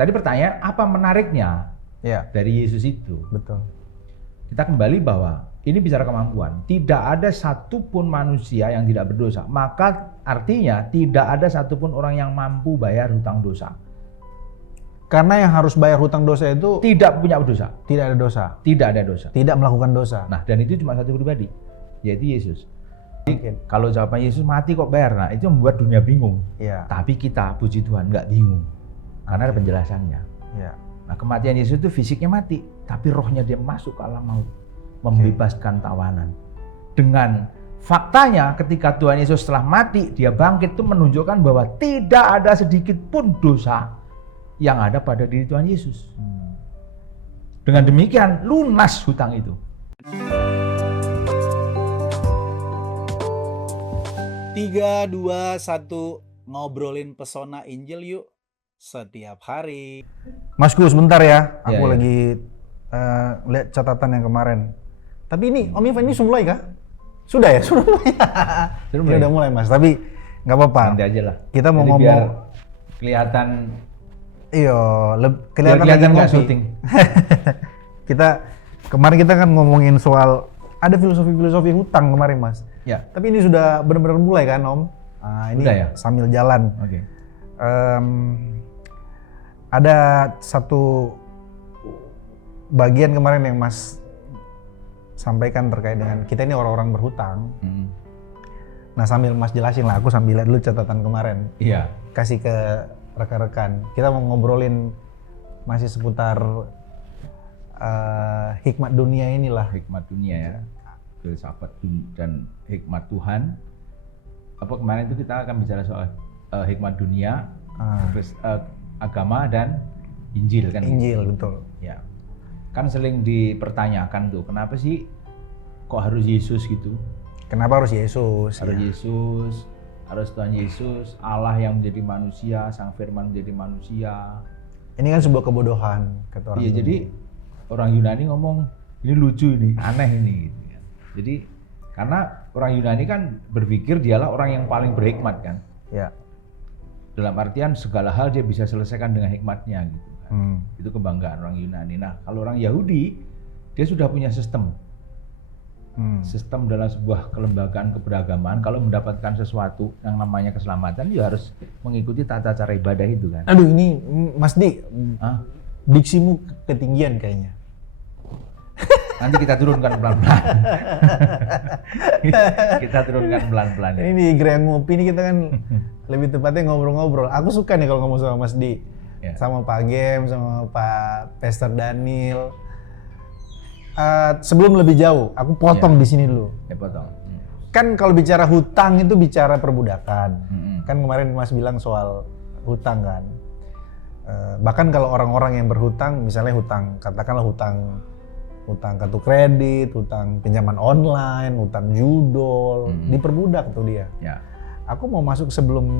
tadi pertanyaan apa menariknya dari Yesus itu? Betul. Kita kembali bahwa ini bicara kemampuan. Tidak ada satupun manusia yang tidak berdosa. Maka artinya tidak ada satupun orang yang mampu bayar hutang dosa. Karena yang harus bayar hutang dosa itu Tidak punya dosa. tidak ada dosa. Tidak ada dosa. Tidak melakukan dosa. Nah, dan itu cuma satu pribadi, yaitu Yesus. Mungkin. Kalau jawaban Yesus mati kok bayar, nah itu membuat dunia bingung. Iya. Tapi kita, puji Tuhan, nggak bingung. Karena ada penjelasannya. Iya. Nah, kematian Yesus itu fisiknya mati, tapi rohnya dia masuk ke alam maut. Membebaskan tawanan. Dengan faktanya ketika Tuhan Yesus setelah mati, dia bangkit itu menunjukkan bahwa tidak ada sedikit pun dosa yang ada pada diri Tuhan Yesus. Dengan demikian lunas hutang itu. 3, 2, 1, ngobrolin pesona Injil yuk setiap hari. Masku sebentar ya, aku Ya, ya. lagi lihat catatan yang kemarin. Tapi ini Om Ivan ini sudah mulai kah? Sudah ya? Sudah mulai. Sudah Ini mulai. udah mulai Mas, tapi nggak apa-apa. Nanti aja lah. Kita mau Jadi ngomong. biar kelihatan Iya, kelihatan lagi nggak ngopi. syuting. Kemarin kita kan ngomongin soal ada filosofi hutang kemarin Mas. Ya. Tapi ini sudah benar-benar mulai kan Om? Ini Udah ya? sambil jalan. Oke. Ada satu bagian kemarin yang Mas sampaikan terkait dengan kita ini orang-orang berhutang. Nah sambil Mas jelasin lah, aku sambil lihat dulu catatan kemarin. Iya. Kasih ke rekan-rekan. Kita mau ngobrolin masih seputar hikmat dunia inilah. Hikmat dunia ya. Filsafat dan hikmat Tuhan. Apa kemarin itu kita akan bicara soal hikmat dunia, terus agama dan Injil kan? Injil, betul. Ya. Kan sering dipertanyakan tuh, kenapa sih kok harus Yesus gitu? Kenapa harus Yesus? Harus ya? Yesus, harus Tuhan Yesus, Allah yang menjadi manusia, Sang Firman menjadi manusia. Ini kan sebuah kebodohan kata orang. Iya, jadi orang Yunani ngomong ini lucu ini, aneh ini gitu kan. Jadi karena orang Yunani kan berpikir dialah orang yang paling berhikmat kan. Ya. Dalam artian segala hal dia bisa selesaikan dengan hikmatnya gitu kan. Itu kebanggaan orang Yunani. Nah, kalau orang Yahudi dia sudah punya sistem. Sistem dalam sebuah kelembagaan keberagaman, kalau mendapatkan sesuatu yang namanya keselamatan, dia harus mengikuti tata cara ibadah itu kan. Aduh ini Mas Di, Hah? diksimu ketinggian kayaknya. Nanti kita turunkan pelan-pelan. Kita turunkan pelan-pelan. Ya. Ini di Gerai Ngopi ini kita kan lebih tepatnya ngobrol-ngobrol. Aku suka nih kalau ngomong sama Mas Di. Ya. Sama Pak Gem, sama Pak Pastor Daniel. Sebelum lebih jauh, aku potong di sini dulu. Ya potong. Kan kalau bicara hutang itu bicara perbudakan. Kan kemarin Mas bilang soal hutang kan. Bahkan kalau orang-orang yang berhutang, misalnya hutang, katakanlah hutang kartu kredit, hutang pinjaman online, hutang judol, diperbudak tuh dia. Ya. Aku mau masuk sebelum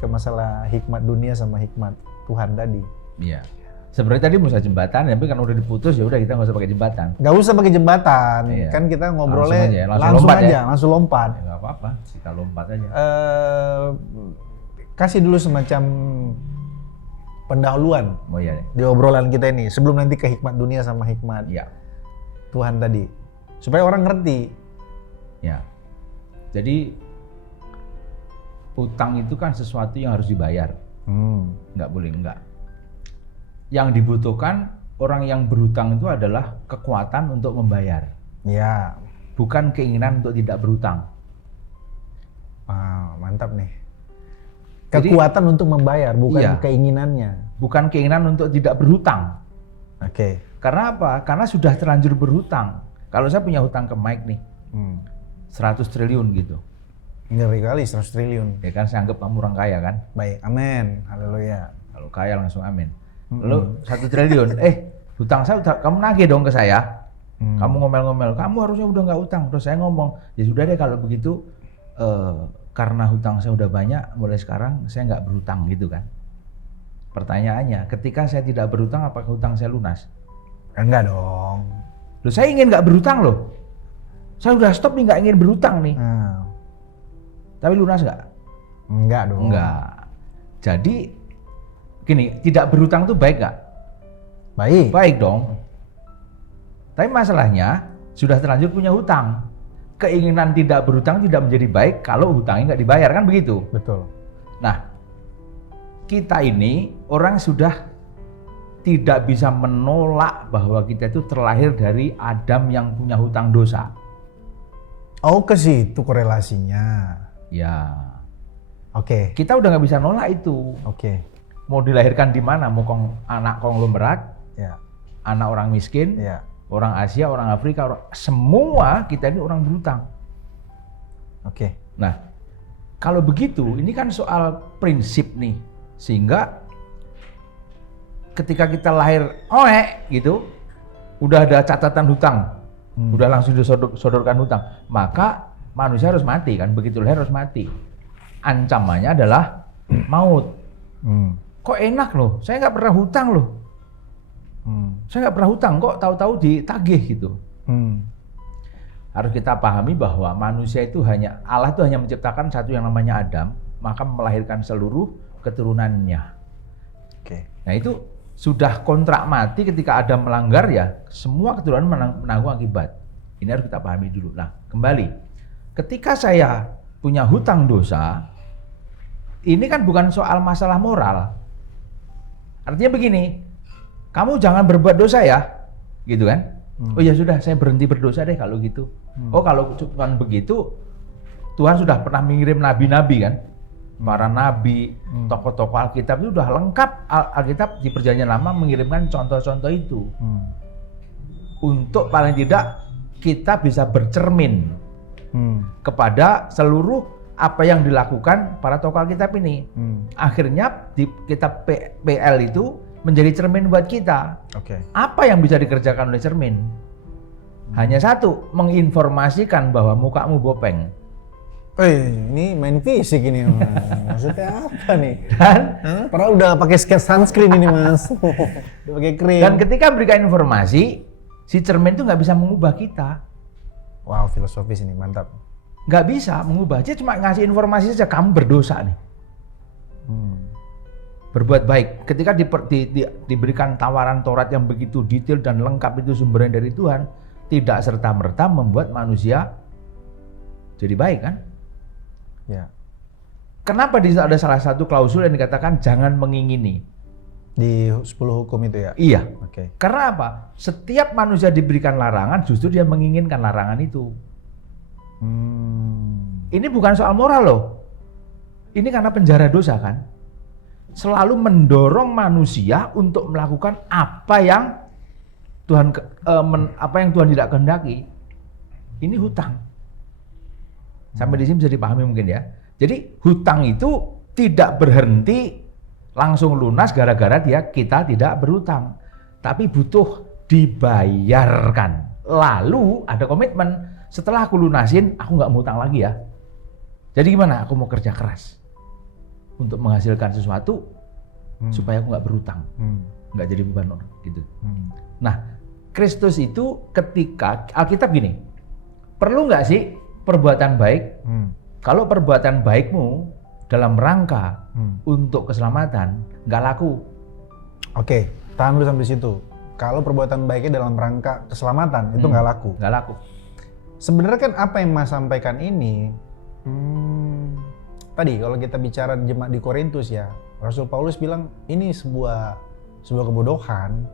ke masalah hikmat dunia sama hikmat Tuhan tadi. Iya. Sebenarnya tadi mau jembatan, tapi kan udah diputus ya udah kita nggak usah pakai jembatan. Gak usah pakai jembatan, Iya. kan kita ngobrolnya Langsung lompat ya. langsung lompat. Ya nggak apa-apa, kita lompat aja. Kasih dulu semacam pendahuluan Oh iya. di obrolan kita ini sebelum nanti ke hikmat dunia sama hikmat Iya. Tuhan tadi, supaya orang ngerti. Ya. Jadi utang itu kan sesuatu yang harus dibayar. Nggak boleh enggak. Yang dibutuhkan orang yang berhutang itu adalah kekuatan untuk membayar. Ya, Bukan keinginan untuk tidak berhutang. wow, mantap nih. Jadi- Kekuatan untuk membayar, bukan Iya. keinginannya. Bukan keinginan untuk tidak berhutang. Oke. Karena apa? Karena sudah terlanjur berhutang. Kalau saya punya hutang ke Mike nih, 100 triliun gitu. Ngeri kali 100 triliun. Ya kan saya anggap kamu orang kaya kan? Baik, amin, haleluya. Kalau kaya langsung amin. Lalu 1 triliun, hutang saya kamu nagih dong ke saya. Kamu ngomel-ngomel, kamu harusnya udah nggak utang. Terus saya ngomong, ya sudah deh kalau begitu, karena hutang saya udah banyak, mulai sekarang saya nggak berhutang gitu kan. Pertanyaannya, ketika saya tidak berhutang, apakah hutang saya lunas? Enggak dong. Loh, saya ingin nggak berhutang loh. Saya udah stop nih, nggak ingin berhutang nih. Tapi lunas nggak? Enggak dong. Enggak. Jadi Gini, tidak berhutang itu baik nggak? Baik. Baik dong. Tapi masalahnya sudah terlanjur punya hutang. Keinginan tidak berhutang tidak menjadi baik kalau hutangnya nggak dibayar, kan begitu? Betul. Nah, kita ini orang sudah tidak bisa menolak bahwa kita itu terlahir dari Adam yang punya hutang dosa. Oh, ke situ korelasinya. Ya, Oke. kita udah nggak bisa nolak itu. Oke. Mau dilahirkan di mana? Mau anak konglomerat, Ya. anak orang miskin, Ya. orang Asia, orang Afrika, semua kita ini orang berhutang. Oke. Nah, kalau begitu, ini kan soal prinsip nih, sehingga ketika kita lahir gitu, udah ada catatan hutang, udah langsung disodorkan hutang, maka manusia harus mati kan, begitu lahir harus mati. Ancamannya adalah maut. Kok enak loh, saya nggak pernah hutang loh. Saya nggak pernah hutang, kok tahu-tahu ditagih gitu. Harus kita pahami bahwa manusia itu Allah itu hanya menciptakan satu yang namanya Adam, maka melahirkan seluruh keturunannya. Oke. Nah itu sudah kontrak mati ketika Adam melanggar, ya semua keturunan menanggung akibat. Ini harus kita pahami dulu. Nah kembali, ketika saya punya hutang dosa, ini kan bukan soal masalah moral. Artinya begini, kamu jangan berbuat dosa ya, gitu kan? Oh ya sudah, saya berhenti berdosa deh kalau gitu. Oh kalau cuma begitu, Tuhan sudah pernah mengirim nabi-nabi kan? Para nabi, tokoh-tokoh Alkitab itu sudah lengkap. Alkitab di Perjanjian Lama mengirimkan contoh-contoh itu. Untuk paling tidak kita bisa bercermin kepada seluruh apa yang dilakukan para tokoh Alkitab ini. Akhirnya di kitab PL itu menjadi cermin buat kita. Oke. Apa yang bisa dikerjakan oleh cermin? Hanya satu, menginformasikan bahwa mukamu bopeng. Ini main fisik ini, Mas. Maksudnya apa nih? Dan Padahal udah pakai sunscreen ini, Mas. Udah pakai krim. dan ketika berikan informasi, si cermin itu nggak bisa mengubah kita. Wow, filosofis ini, mantap. Nggak bisa mengubah, dia cuma ngasih informasi saja, kamu berdosa nih. Berbuat baik. Ketika diberikan tawaran Taurat yang begitu detail dan lengkap, itu sumbernya dari Tuhan, tidak serta-merta membuat manusia jadi baik kan? Ya. Kenapa di situ ada salah satu klausul yang dikatakan jangan mengingini? Di 10 hukum itu ya? Iya. Oke. Karena apa? Setiap manusia diberikan larangan, justru dia menginginkan larangan itu. Ini bukan soal moral loh. Ini karena penjara dosa kan? Selalu mendorong manusia untuk melakukan apa yang Tuhan tidak kehendaki. Ini hutang. Sampai di sini bisa dipahami mungkin ya. Jadi hutang itu tidak berhenti langsung lunas gara-gara kita tidak berhutang, tapi butuh dibayarkan. Lalu ada komitmen, setelah aku lunasin, aku nggak mau hutang lagi ya. Jadi gimana? Aku mau kerja keras untuk menghasilkan sesuatu supaya aku nggak berhutang, nggak jadi beban orang gitu. Nah, Kristus itu ketika Alkitab gini, perlu nggak sih perbuatan baik? Kalau perbuatan baikmu dalam rangka untuk keselamatan, nggak laku. Oke, tahan dulu sampai situ. Kalau perbuatan baiknya dalam rangka keselamatan, itu nggak laku. Nggak laku. Sebenarnya kan apa yang Mas sampaikan ini, tadi kalau kita bicara jemaat di Korintus ya, Rasul Paulus bilang ini sebuah kebodohan.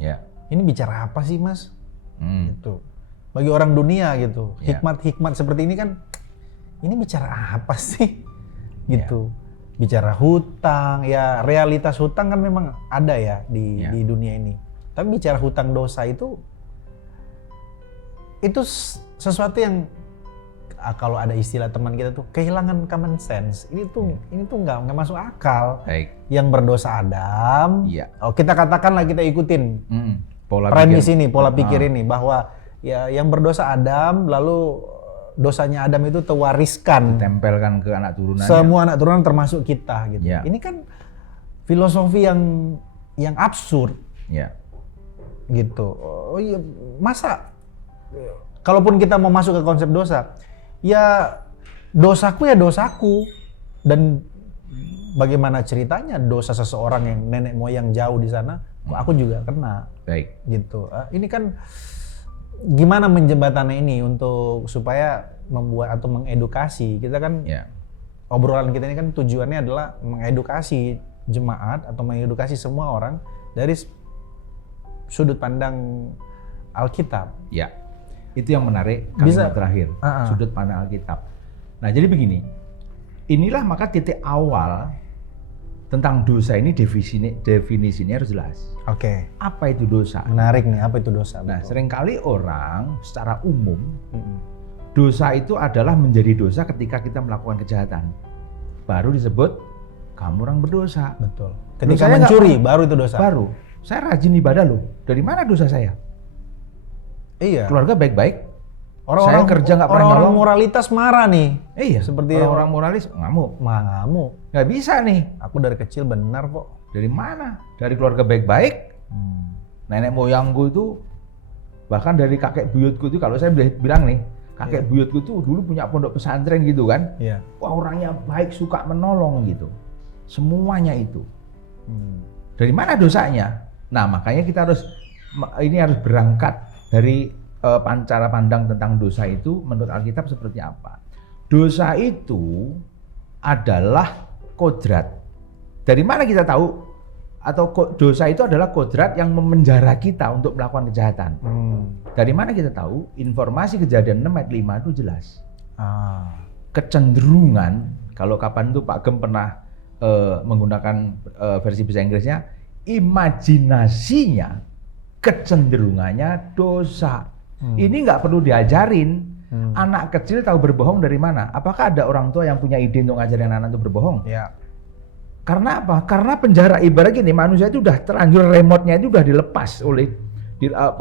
Ya. Ini bicara apa sih, Mas? Gitu. Bagi orang dunia gitu, Ya. hikmat seperti ini kan, ini bicara apa sih? Gitu. Bicara hutang, ya realitas hutang kan memang ada ya di dunia ini. Tapi bicara hutang dosa itu sesuatu yang kalau ada istilah teman kita tuh kehilangan common sense. Ini tuh nggak masuk akal. Baik. Yang berdosa Adam. Iya. Oh, kita katakanlah kita ikutin Pola premis pikir. ini, pola pikir ini bahwa ya yang berdosa Adam, lalu dosanya Adam itu terwariskan. Tempelkan ke anak turunannya. Semua anak turunan termasuk kita gitu. Ya. Ini kan filosofi yang absurd. Ya. Gitu. Oh iya, masa kalaupun kita mau masuk ke konsep dosa, ya dosaku ya dosaku, dan bagaimana ceritanya dosa seseorang yang nenek moyang jauh di sana, kok aku juga kena. Baik. Gitu. Ini kan gimana menjembatana ini untuk supaya membuat atau mengedukasi. Kita kan Ya. obrolan kita ini kan tujuannya adalah mengedukasi jemaat atau mengedukasi semua orang dari sudut pandang Alkitab. Ya. Itu yang menarik Bisa. kalimat terakhir, sudut pandang Alkitab. Nah, jadi begini. Inilah maka titik awal tentang dosa ini definisinya harus jelas. Oke. Apa itu dosa? Menarik nih, apa itu dosa? Nah, Betul. seringkali orang secara umum Mm-mm. dosa itu adalah menjadi dosa ketika kita melakukan kejahatan. Baru disebut kamu orang berdosa. Betul. Ketika Dosanya mencuri nggak- baru itu dosa. Baru. Saya rajin ibadah loh. Dari mana dosa saya? Iya. Keluarga baik-baik. Orang-orang saya kerja nggak pernah orang-orang nyolong. moralitas marah nih. Iya. Seperti orang-orang moralis ngamuk. Ngamuk. Nggak bisa nih. Aku dari kecil benar kok. Dari mana? Dari keluarga baik-baik. Nenek moyangku itu, bahkan dari kakek buyutku itu, kalau saya bilang nih, kakek buyutku itu dulu punya pondok pesantren gitu kan. Iya. Wah, orangnya baik, suka menolong gitu. Semuanya itu. Dari mana dosanya? Nah, makanya kita harus berangkat dari cara pandang tentang dosa itu menurut Alkitab seperti apa. Dosa itu adalah kodrat. Dari mana kita tahu? Atau dosa itu adalah kodrat yang memenjara kita untuk melakukan kejahatan. Dari mana kita tahu? Informasi Kejadian 6 ayat 5 itu jelas. Kecenderungan, kalau kapan itu Pak Gem pernah menggunakan versi bahasa Inggrisnya, imajinasinya, kecenderungannya dosa. Ini nggak perlu diajarin. Anak kecil tahu berbohong dari mana? Apakah ada orang tua yang punya ide untuk ngajarin anak itu berbohong? Ya. Karena apa? Karena penjara, ibarat gini, manusia itu udah terlanjur remote-nya itu udah dilepas oleh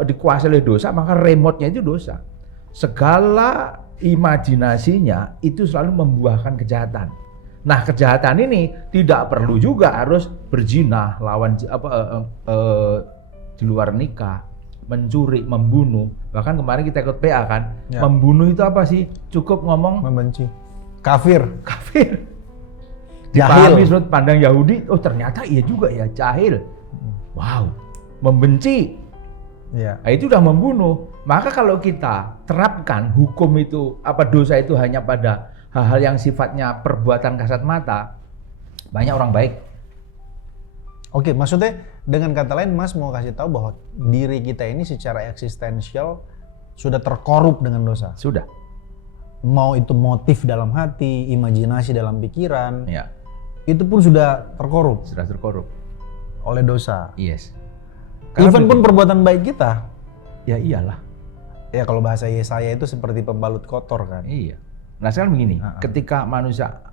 dikuasai oleh dosa, maka remote-nya itu dosa. Segala imajinasinya itu selalu membuahkan kejahatan. Nah, kejahatan ini tidak perlu juga harus berzina, lawan di luar nikah, mencuri, membunuh. Bahkan kemarin kita ikut PA kan, Ya. membunuh itu apa sih? Cukup ngomong Membenci. Kafir. kafir. Jahil. Dipahami sudut pandang Yahudi, oh ternyata iya juga ya, jahil. Wow, membenci. Ya. Nah, itu udah membunuh. Maka kalau kita terapkan hukum itu, dosa itu hanya pada hal-hal yang sifatnya perbuatan kasat mata, banyak orang baik. Oke, maksudnya dengan kata lain Mas mau kasih tahu bahwa diri kita ini secara eksistensial sudah terkorup dengan dosa. Sudah. Mau itu motif dalam hati, imajinasi dalam pikiran, Ya, itu pun sudah terkorup sudah terkorup. oleh dosa. Yes. Even pun perbuatan baik kita, Ya iyalah. ya kalau bahasa Yesaya itu seperti pembalut kotor kan. Iya. Nah sekarang begini, ketika manusia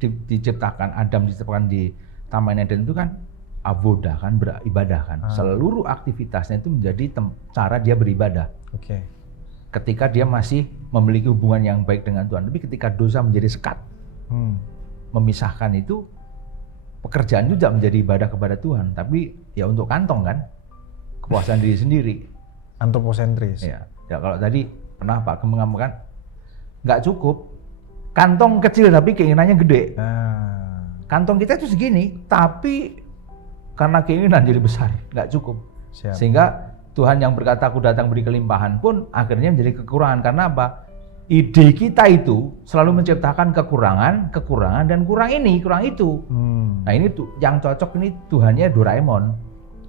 diciptakan, Adam diciptakan di Taman Eden itu kan avoda kan, beribadah kan. Seluruh aktivitasnya itu menjadi cara dia beribadah. Oke. Ketika dia masih memiliki hubungan yang baik dengan Tuhan. Tapi ketika dosa menjadi sekat, memisahkan itu, pekerjaan itu tidak menjadi ibadah kepada Tuhan, tapi ya untuk kantong kan, kepuasan diri sendiri. Antroposentris. Ya kalau tadi pernah Pak Gem mengatakan nggak cukup, kantong kecil tapi keinginannya gede. Kantong kita itu segini, tapi karena keinginan jadi besar, nggak cukup. Siap. Sehingga Tuhan yang berkata aku datang beri kelimpahan pun akhirnya menjadi kekurangan. Karena apa? Ide kita itu selalu menciptakan kekurangan, dan kurang ini, kurang itu. Nah ini tuh yang cocok ini Tuhannya Doraemon.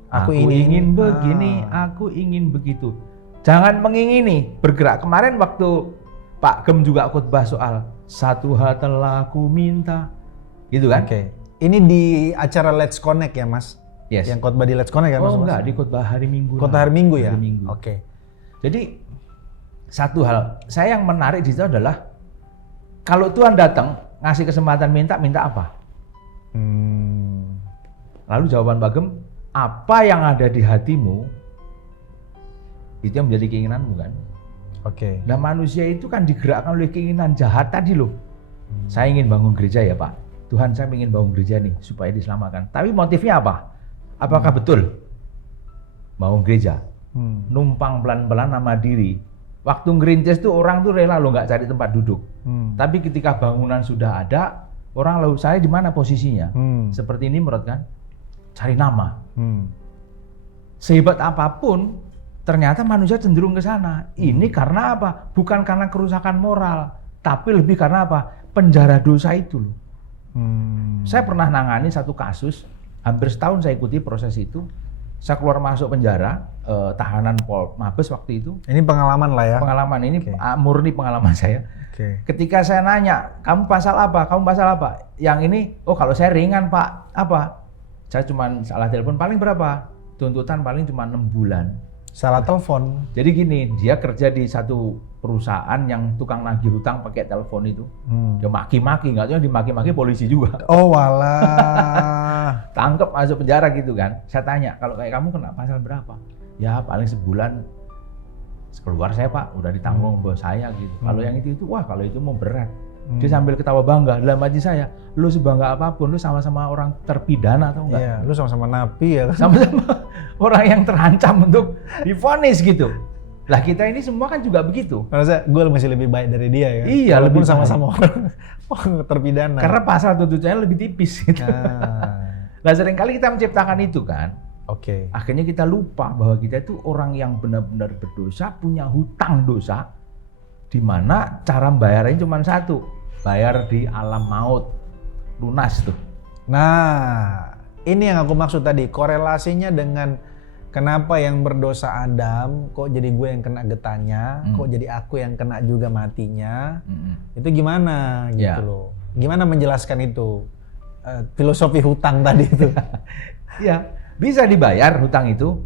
Aku ingin begini, aku ingin begitu. Jangan mengingini, bergerak. Kemarin waktu Pak Gem juga khotbah soal satu hal telah aku minta, gitu kan? Oke. Ini di acara Let's Connect ya Mas? Yes. Yang khotbah di Let's Connect kan Mas? Oh enggak, di khotbah hari Minggu. Khotbah hari Minggu ya? Hari Minggu. Oke. Jadi satu hal, saya yang menarik di situ adalah kalau Tuhan datang ngasih kesempatan minta apa? Lalu jawaban Pak Gem, apa yang ada di hatimu itu yang menjadi keinginanmu kan? Oke. Nah manusia itu kan digerakkan oleh keinginan jahat tadi loh. Saya ingin bangun gereja ya Pak. Tuhan saya ingin bangun gereja nih supaya diselamatkan. Tapi motifnya apa? Apakah betul bangun gereja? Numpang pelan-pelan nama diri. Waktu ngerintis tuh orang tuh rela loh nggak cari tempat duduk. Tapi ketika bangunan sudah ada, Orang lalu saya di mana posisinya? Seperti ini menurut kan? Cari nama. Sehebat apapun, ternyata manusia cenderung ke sana. Ini karena apa? Bukan karena kerusakan moral, tapi lebih karena apa? Penjara dosa itu loh. Saya pernah nangani satu kasus, hampir setahun saya ikuti proses itu. Saya keluar masuk penjara, tahanan Mabes waktu itu. Ini pengalaman lah ya? Pengalaman ini murni pengalaman saya. Ketika saya nanya, kamu pasal apa? Kamu pasal apa? Yang ini, oh kalau saya ringan Pak, apa? Saya cuma salah telepon, paling berapa? Tuntutan paling cuma 6 bulan. Salah telepon? Jadi gini, dia kerja di satu perusahaan yang tukang nagih hutang pakai telepon itu. Dia maki-maki, nggak tahu dimaki-maki polisi juga. Oh walah. Tangkep masuk penjara gitu kan. Saya tanya, kalau kayak kamu kena pasal berapa? Ya paling sebulan keluar saya Pak, udah ditanggung bos saya gitu. Kalau yang itu wah kalau itu mau berat. Dia sambil ketawa bangga, dalam hati saya, lu sebangga apapun, lu sama-sama orang terpidana atau enggak? Iya, lu sama-sama napi ya kan? Sama-sama orang yang terancam untuk divonis gitu. Lah kita ini semua kan juga begitu. Merasa gue masih lebih baik dari dia ya? Iya, walaupun lebih sama-sama orang terpidana. Karena pasal tuntutannya lebih tipis gitu. Nah seringkali kita menciptakan itu kan. Akhirnya kita lupa bahwa kita itu orang yang benar-benar berdosa, punya hutang dosa, di mana cara membayarnya cuma satu, bayar di alam maut, lunas tuh. Nah, ini yang aku maksud tadi, korelasinya dengan kenapa yang berdosa Adam, kok jadi gue yang kena getahnya, kok jadi aku yang kena juga matinya, itu gimana gitu loh. Gimana menjelaskan itu, filosofi hutang tadi itu. Iya. Bisa dibayar hutang itu,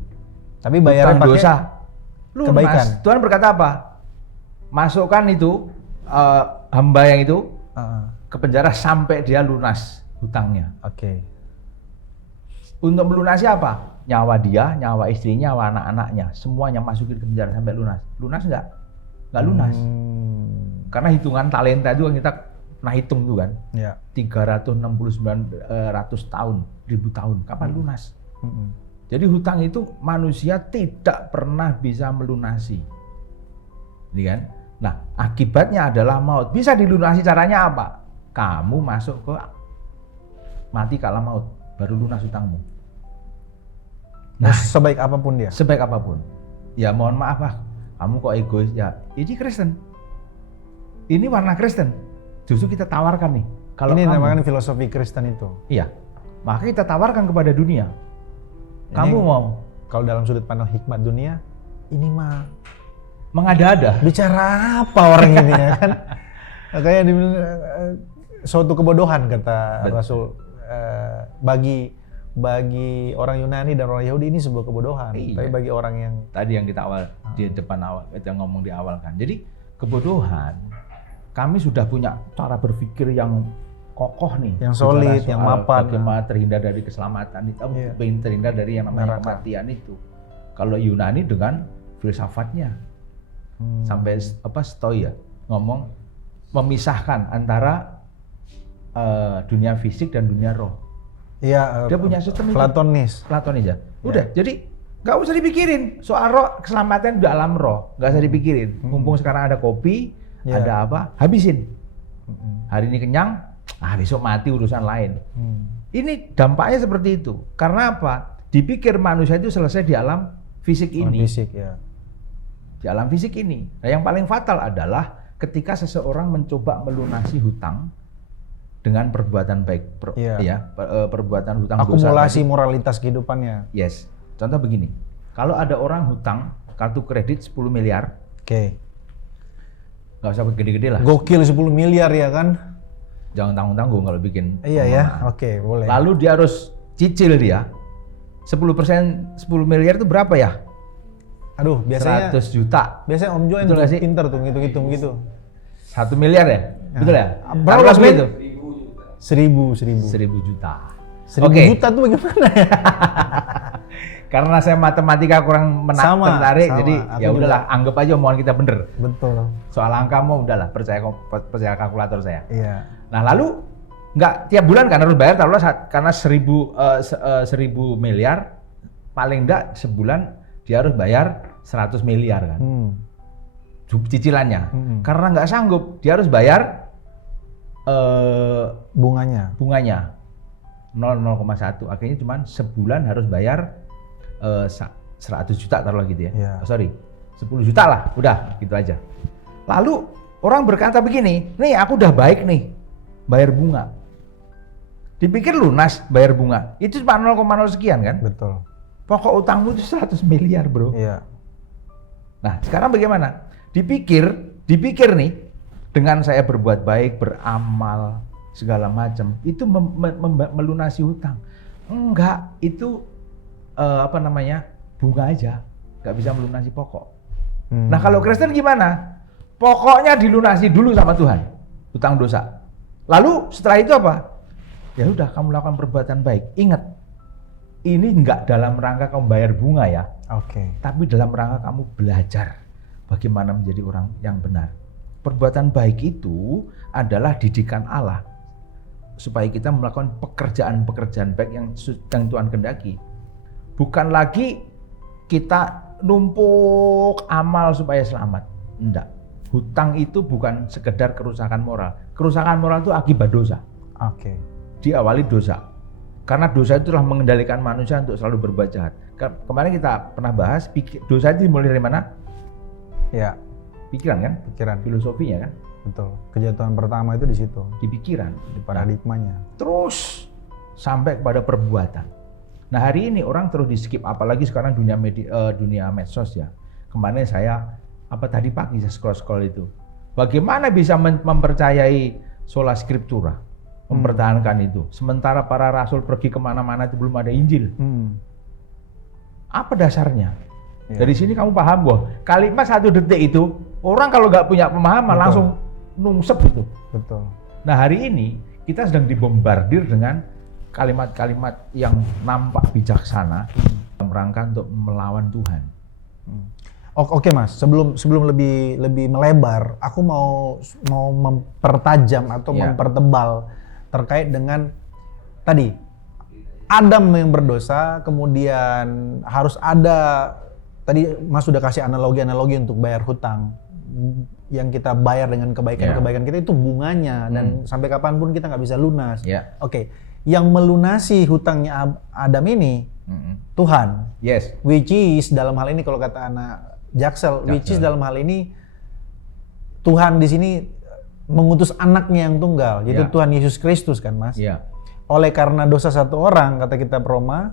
tapi bayarnya pakai dosa, lunas. Kebaikan. Tuhan berkata apa? Masukkan itu hamba yang itu ke penjara sampai dia lunas hutangnya. Untuk melunasi apa? Nyawa dia, nyawa istrinya, nyawa anak-anaknya, semuanya masukin ke penjara sampai lunas. Lunas enggak? Enggak lunas. Karena hitungan talenta itu kita pernah hitung tuh kan. 369 tahun, 1000 tahun. Kapan lunas? Jadi hutang itu manusia tidak pernah bisa melunasi, ini kan? Nah akibatnya adalah maut. Bisa dilunasi caranya apa? Kamu masuk ke mati ke alam maut, baru lunas hutangmu. Nah sebaik apapun dia? Sebaik apapun. Ya mohon maaf lah, kamu kok egois ya. Ini Kristen, ini warna Kristen. Justru kita tawarkan nih. Kalau ini namanya filosofi Kristen itu. Iya, maka kita tawarkan kepada dunia. Kamu mau? Kalau dalam sudut pandang hikmat dunia, ini mah mengada-ada. Bicara apa orang ini ya kan? Kayak suatu kebodohan kata Rasul. Bagi orang Yunani dan orang Yahudi ini sebuah kebodohan. Tapi bagi orang yang tadi yang kita awal di depan awal kita ngomong di awal kan. Jadi kebodohan. Kami sudah punya cara berpikir yang kokoh nih, yang solid, yang mapan. Bagaimana terhindar dari keselamatan itu, terhindar dari yang namanya kematian itu. Kalau Yunani dengan filsafatnya, sampai Stoia ngomong memisahkan antara dunia fisik dan dunia roh. Iya. Dia punya sistem Platonis ya. Udah, jadi nggak usah dipikirin soal roh, keselamatan di alam roh, nggak usah dipikirin. Mumpung sekarang ada kopi, ada apa, habisin. Hari ini kenyang. Besok mati urusan lain. Ini dampaknya seperti itu. Karena apa? Dipikir manusia itu selesai di alam fisik ini. Di alam fisik ini. Nah, yang paling fatal adalah ketika seseorang mencoba melunasi hutang dengan perbuatan baik, perbuatan hutang dosa. Akumulasi moralitas kehidupannya. Yes. Contoh begini. Kalau ada orang hutang kartu kredit 10 miliar. Nggak usah gede-gede lah. Gokil 10 miliar ya kan? Jangan tanggung-tanggung kalau bikin. Iya ya, boleh. Lalu dia harus cicil dia. 10% 10 miliar itu berapa ya? Aduh, biasanya 100 juta. Biasanya Om Joen tuh pinter tuh ngitung-ngitung gitu. 1 miliar ya? Betul ya? Berapa itu? 1000 juta. 1000 juta tuh bagaimana ya? Karena saya matematika kurang tertarik, jadi ya udahlah anggap aja omongan kita bener. Betul. Soal angka mau udahlah percaya kalkulator saya. Iya. Nah lalu nggak tiap bulan kan harus bayar, taruhlah karena 1000 miliar paling enggak sebulan dia harus bayar 100 miliar kan. Cicilannya. Karena nggak sanggup dia harus bayar Bunganya. 0,1. Akhirnya cuman sebulan harus bayar 100 juta taruhlah gitu ya. Iya. Oh, sorry, 10 juta lah, udah gitu aja. Lalu orang berkata begini, nih aku udah baik nih, bayar bunga. Dipikir lunas bayar bunga, itu cuma 0,0 sekian kan? Betul. Pokok utangmu itu 100 miliar bro. Iya. Nah sekarang bagaimana? Dipikir nih, dengan saya berbuat baik, beramal, segala macam, itu melunasi hutang. Enggak, itu bunga aja, nggak bisa melunasi pokok. Nah kalau Kristen gimana? Pokoknya dilunasi dulu sama Tuhan, hutang dosa. Lalu setelah itu apa? Ya udah, kamu lakukan perbuatan baik. Ingat, ini nggak dalam rangka kamu bayar bunga ya, tapi dalam rangka kamu belajar bagaimana menjadi orang yang benar. Perbuatan baik itu adalah didikan Allah supaya kita melakukan pekerjaan-pekerjaan baik yang Tuhan kehendaki. Bukan lagi kita numpuk amal supaya selamat. Enggak. Hutang itu bukan sekedar kerusakan moral. Kerusakan moral itu akibat dosa. Diawali dosa. Karena dosa itu telah mengendalikan manusia untuk selalu berbuat jahat. Kemarin kita pernah bahas, dosa itu dimulai dari mana? Ya. Pikiran kan? Pikiran. Filosofinya kan? Betul. Kejatuhan pertama itu di situ. Di pikiran. Di paradigmanya. Terus sampai kepada perbuatan. Nah hari ini orang terus di skip, apalagi sekarang dunia medsos ya. Kemarin saya tadi pagi saya scroll itu. Bagaimana bisa mempercayai sola scriptura, mempertahankan itu. Sementara para rasul pergi kemana-mana itu belum ada Injil. Apa dasarnya? Ya. Dari sini kamu paham bahwa kalimat 1 detik itu orang kalau nggak punya pemahaman langsung nungsep itu. Betul. Nah hari ini kita sedang dibombardir dengan kalimat-kalimat yang nampak bijaksana dalam rangka untuk melawan Tuhan. Oke Mas, sebelum lebih melebar, aku mau mempertajam atau mempertebal terkait dengan tadi Adam yang berdosa, kemudian harus ada, tadi Mas sudah kasih analogi untuk bayar hutang yang kita bayar dengan kebaikan kita itu bunganya dan sampai kapanpun kita nggak bisa lunas. Oke. Yang melunasi hutangnya Adam ini Tuhan. Yes. Which is dalam hal ini kalau kata anak Jaksel, which is dalam hal ini Tuhan di sini mengutus anaknya yang tunggal, yaitu Tuhan Yesus Kristus kan Mas. Oleh karena dosa satu orang kata kita Roma,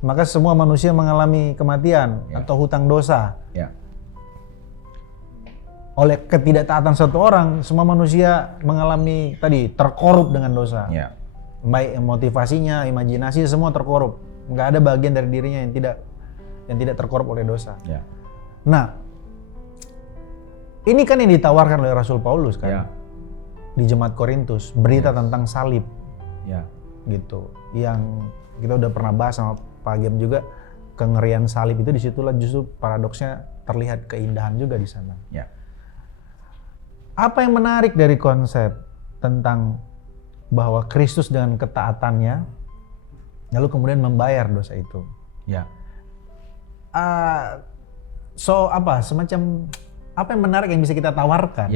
maka semua manusia mengalami kematian atau hutang dosa. Oleh ketidaktaatan satu orang, semua manusia mengalami terkorup dengan dosa. Baik motivasinya, imajinasi semua terkorup. Nggak ada bagian dari dirinya yang tidak terkorup oleh dosa. Nah, ini kan yang ditawarkan oleh Rasul Paulus kan di Jemaat Korintus, berita tentang salib. Gitu. Yang kita udah pernah bahas sama Pak Gem juga, kengerian salib itu disitulah justru paradoksnya terlihat keindahan juga di sana. Apa yang menarik dari konsep tentang bahwa Kristus dengan ketaatannya lalu kemudian membayar dosa itu? Semacam apa yang menarik yang bisa kita tawarkan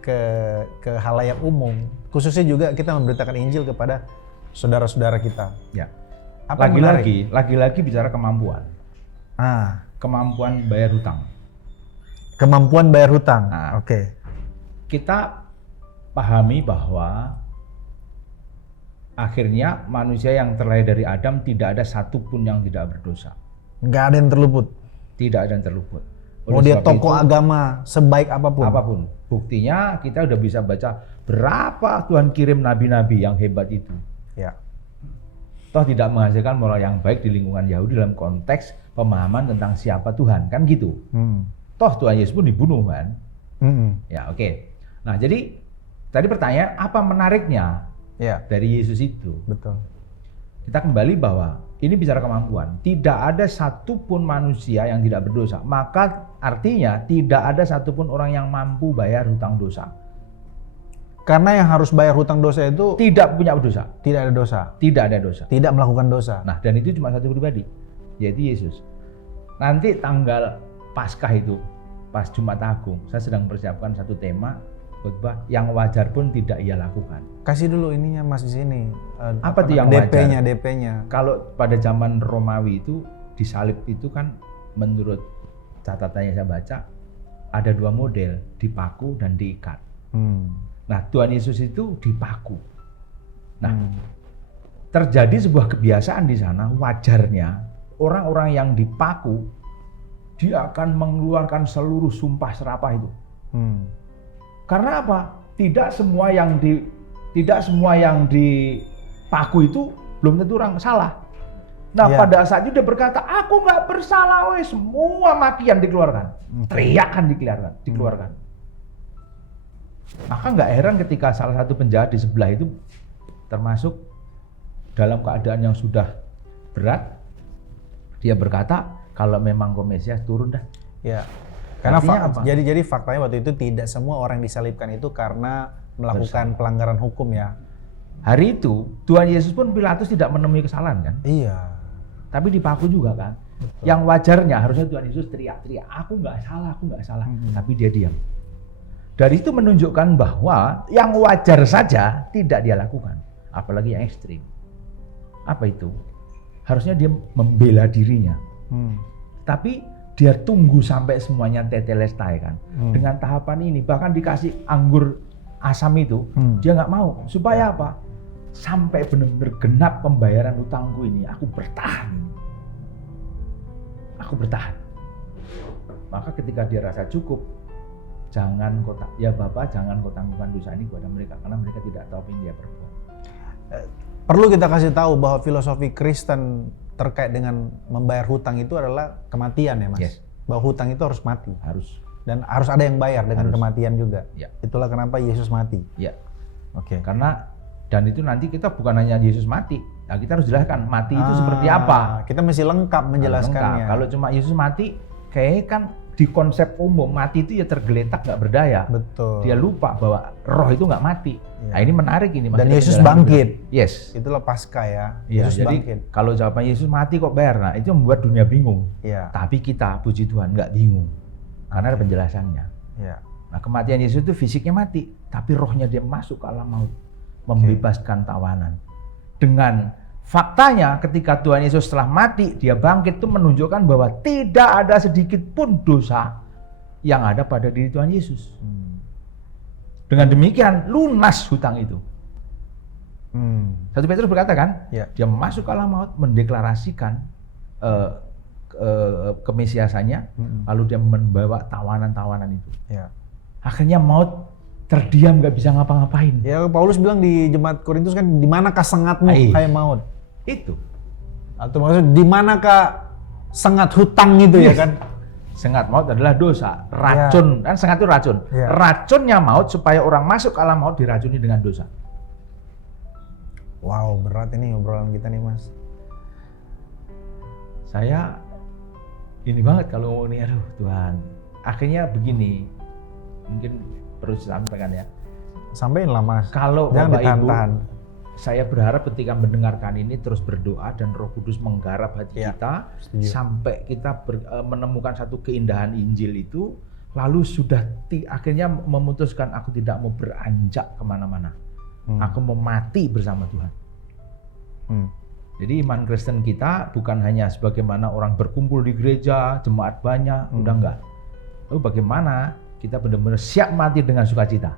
ke halayak umum, khususnya juga kita memberitakan Injil kepada saudara-saudara kita. Lagi-lagi bicara kemampuan. Kemampuan bayar hutang. Kemampuan bayar hutang. Kita pahami bahwa akhirnya manusia yang terlahir dari Adam tidak ada satupun yang tidak berdosa. Nggak ada yang terluput. Tidak ada yang terluput. Mau dia tokoh agama sebaik apapun. Buktinya kita udah bisa baca berapa Tuhan kirim nabi-nabi yang hebat itu. Toh tidak menghasilkan moral yang baik di lingkungan Yahudi dalam konteks pemahaman tentang siapa Tuhan, kan gitu. Toh Tuhan Yesus pun dibunuh kan. Nah jadi tadi pertanyaan apa menariknya dari Yesus itu? Betul. Kita kembali bahwa ini bicara kemampuan. Tidak ada satupun manusia yang tidak berdosa. Maka artinya tidak ada satupun orang yang mampu bayar hutang dosa. Karena yang harus bayar hutang dosa itu tidak punya dosa. Tidak ada dosa. Tidak ada dosa. Tidak melakukan dosa. Nah, dan itu cuma satu pribadi, yaitu Yesus. Nanti tanggal Paskah itu, pas Jumat Agung, saya sedang mempersiapkan satu tema khotbah, yang wajar pun tidak ia lakukan. Kasih dulu ininya Mas di sini. Apa tuh yang DP-nya, wajar? DP-nya. Kalau pada zaman Romawi itu disalib itu kan menurut catatannya saya baca ada dua model, dipaku dan diikat. Nah, Tuhan Yesus itu dipaku. Nah, terjadi sebuah kebiasaan di sana, wajarnya orang-orang yang dipaku dia akan mengeluarkan seluruh sumpah serapah itu. Karena apa? Tidak semua yang dipaku itu belum tentu orang salah. Nah, pada saat itu dia berkata, aku nggak bersalah, weh. Semua makian dikeluarkan, teriakan dikeluarkan. Maka nggak heran ketika salah satu penjahat di sebelah itu termasuk dalam keadaan yang sudah berat, dia berkata, kalau memang kau Mesias turun dah. Ya. Karena apa? Jadi faktanya waktu itu tidak semua orang disalibkan itu karena melakukan pelanggaran hukum ya. Hari itu Tuhan Yesus pun Pilatus tidak menemui kesalahan kan? Iya. Tapi dipaku juga kan? Betul. Yang wajarnya harusnya Tuhan Yesus teriak-teriak, aku nggak salah. Tapi dia diam. Dari itu menunjukkan bahwa yang wajar saja tidak dia lakukan, apalagi yang ekstrim. Apa itu? Harusnya dia membela dirinya. Tapi dia tunggu sampai semuanya tetelestai kan. Dengan tahapan ini, bahkan dikasih anggur asam itu, dia nggak mau. Supaya apa? Sampai benar-benar genap pembayaran utangku ini, aku bertahan. Maka ketika dia rasa cukup, jangan Bapa, jangan kau tangguhkan dosa ini kepada mereka, karena mereka tidak tahu apa yang dia perbuat. Perlu kita kasih tahu bahwa filosofi Kristen terkait dengan membayar hutang itu adalah kematian ya Mas. Yes. Bahwa hutang itu harus mati. Harus. Dan harus ada yang bayar dengan kematian juga. Ya. Itulah kenapa Yesus mati. Ya. Oke. Karena dan itu nanti kita bukan hanya Yesus mati. Nah, kita harus jelaskan mati itu seperti apa. Kita mesti lengkap menjelaskannya. Kalau cuma Yesus mati, kayaknya kan di konsep umum mati itu ya tergeletak nggak berdaya. Betul. Dia lupa bahwa roh itu nggak mati. Ya. Nah ini menarik ini. Dan Yesus bangkit. Yes. Itulah Paskah ya. Ya, Yesus jadi bangkit. kalau jawaban Yesus mati kok bayar, nah itu membuat dunia bingung. Ya. Tapi kita, puji Tuhan, nggak bingung karena ada penjelasannya. Ya. Nah kematian Yesus itu fisiknya mati, tapi rohnya dia masuk ke alam maut, membebaskan tawanan. Dengan faktanya ketika Tuhan Yesus setelah mati, dia bangkit itu menunjukkan bahwa tidak ada sedikit pun dosa yang ada pada diri Tuhan Yesus. Dengan demikian lunas hutang itu. 1 Petrus berkata kan, dia masuk ke alam maut, mendeklarasikan kemesiasannya, lalu dia membawa tawanan-tawanan itu. Ya. Akhirnya maut terdiam, nggak bisa ngapa-ngapain. Ya Paulus bilang di jemaat Korintus kan, di manakah sengatmu hai maut? Itu. Atau maksudnya di manakah sengat hutang itu ya kan? Sengat maut adalah dosa, racun, kan sengat itu racun. Racunnya maut supaya orang masuk ke alam maut diracuni dengan dosa. Wow, berat ini obrolan kita nih Mas. Saya ini banget kalau ini, aduh Tuhan. Akhirnya begini, mungkin perlu disampaikan ya. Sampaikan lah Mas. Kalau jangan Bapak Ibu, ditahan. saya berharap ketika mendengarkan ini terus berdoa dan Roh Kudus menggarap hati kita sampai kita menemukan satu keindahan Injil itu, lalu sudah akhirnya memutuskan aku tidak mau beranjak kemana-mana, aku mau mati bersama Tuhan. Jadi iman Kristen kita bukan hanya sebagaimana orang berkumpul di gereja, jemaat banyak, udah enggak. Lalu bagaimana kita benar-benar siap mati dengan sukacita,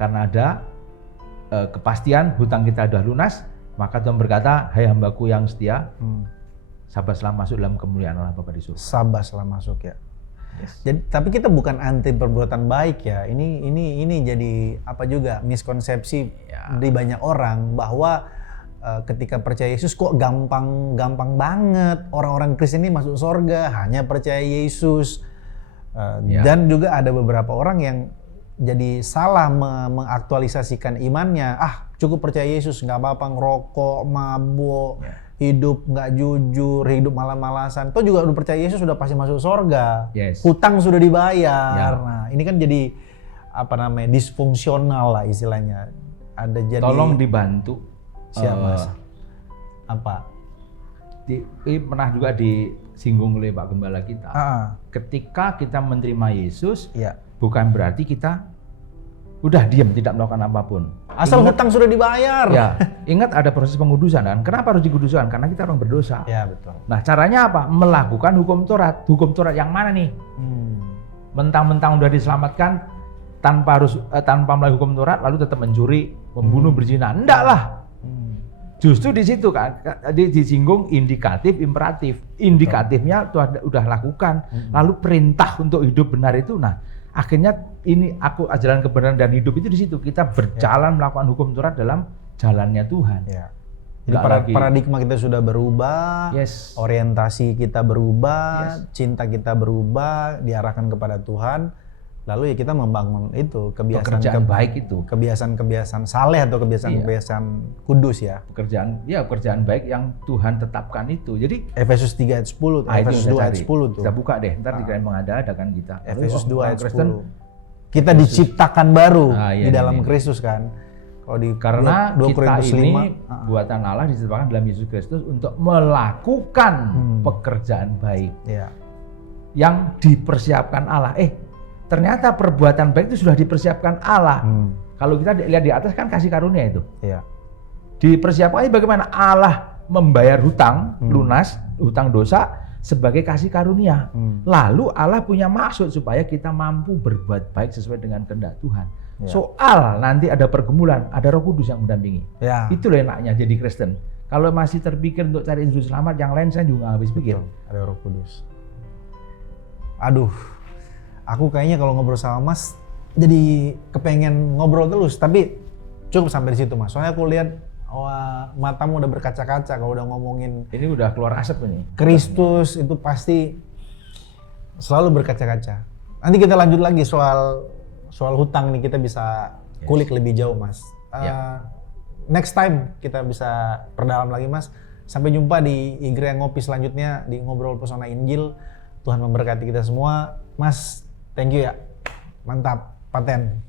karena ada kepastian hutang kita sudah lunas, maka Tuhan berkata, hai hambaku yang setia, sabarlah masuk dalam kemuliaan Allah Bapa di surga. Sabarlah masuk ya. Yes. Jadi, tapi kita bukan anti perbuatan baik ya. Ini jadi apa juga miskonsepsi di banyak orang bahwa ketika percaya Yesus kok gampang banget orang-orang Kristen ini masuk surga hanya percaya Yesus. Dan juga ada beberapa orang yang jadi salah mengaktualisasikan imannya. Cukup percaya Yesus, nggak apa-apa ngerokok, mabuk, hidup nggak jujur, hidup malas-malasan. Toh juga udah percaya Yesus sudah pasti masuk surga. Hutang sudah dibayar. Nah ini kan jadi disfungsional lah istilahnya. Ada jadi. Tolong dibantu. Siapa? Apa? Pernah juga disinggung oleh Pak Gembala kita. Ketika kita menerima Yesus, bukan berarti kita udah diam, tidak melakukan apapun. Asal hutang sudah dibayar. Ya, ingat ada proses pengudusan kan? Kenapa harus dikuduskan? Karena kita orang berdosa. Ya, betul. Nah, caranya apa? Melakukan hukum Taurat. Hukum Taurat yang mana nih? Mentang-mentang udah diselamatkan tanpa melalui hukum Taurat, lalu tetap mencuri, membunuh, berzina. Enggak lah. Justru di situ kan disinggung indikatif, imperatif. Indikatifnya Tuhan udah lakukan, lalu perintah untuk hidup benar itu. Nah, akhirnya ini aku ajaran kebenaran dan hidup itu di situ kita berjalan melakukan hukum Taurat dalam jalannya Tuhan. Ya. Jadi paradigma kita sudah berubah, orientasi kita berubah, cinta kita berubah, diarahkan kepada Tuhan. Lalu ya kita membangun itu kebiasaan baik itu, kebiasaan saleh atau kebiasaan kudus ya. Pekerjaan baik yang Tuhan tetapkan itu. Jadi Efesus 3 ayat 10, Efesus 2 ayat 10 tuh. Kita buka deh, ntar dikirain mengada-adakan kita. Efesus 2 ayat 10. Kita diciptakan baru di dalam Kristus kan. Karena kita ini buatan Allah diciptakan dalam Yesus Kristus untuk melakukan pekerjaan baik yang dipersiapkan Allah. Ternyata perbuatan baik itu sudah dipersiapkan Allah. Kalau kita lihat di atas kan kasih karunia itu. Dipersiapkannya bagaimana? Allah membayar hutang lunas, hutang dosa sebagai kasih karunia. Lalu Allah punya maksud supaya kita mampu berbuat baik sesuai dengan kehendak Tuhan. Soal nanti ada pergumulan, ada Roh Kudus yang mendampingi. Itu loh enaknya jadi Kristen. Kalau masih terpikir untuk cari juru selamat, yang lain saya juga nggak habis pikir. Ada Roh Kudus. Aduh, aku kayaknya kalau ngobrol sama Mas jadi kepengen ngobrol terus, tapi cukup sampai di situ Mas. Soalnya aku lihat matamu udah berkaca-kaca kalau udah ngomongin. Ini udah keluar asap ini. Kristus itu pasti selalu berkaca-kaca. Nanti kita lanjut lagi soal hutang nih, kita bisa kulik lebih jauh Mas. Next time kita bisa perdalam lagi Mas. Sampai jumpa di Igre Ngopi selanjutnya di Ngobrol Pesona Injil. Tuhan memberkati kita semua. Mas, thank you ya. Mantap, paten.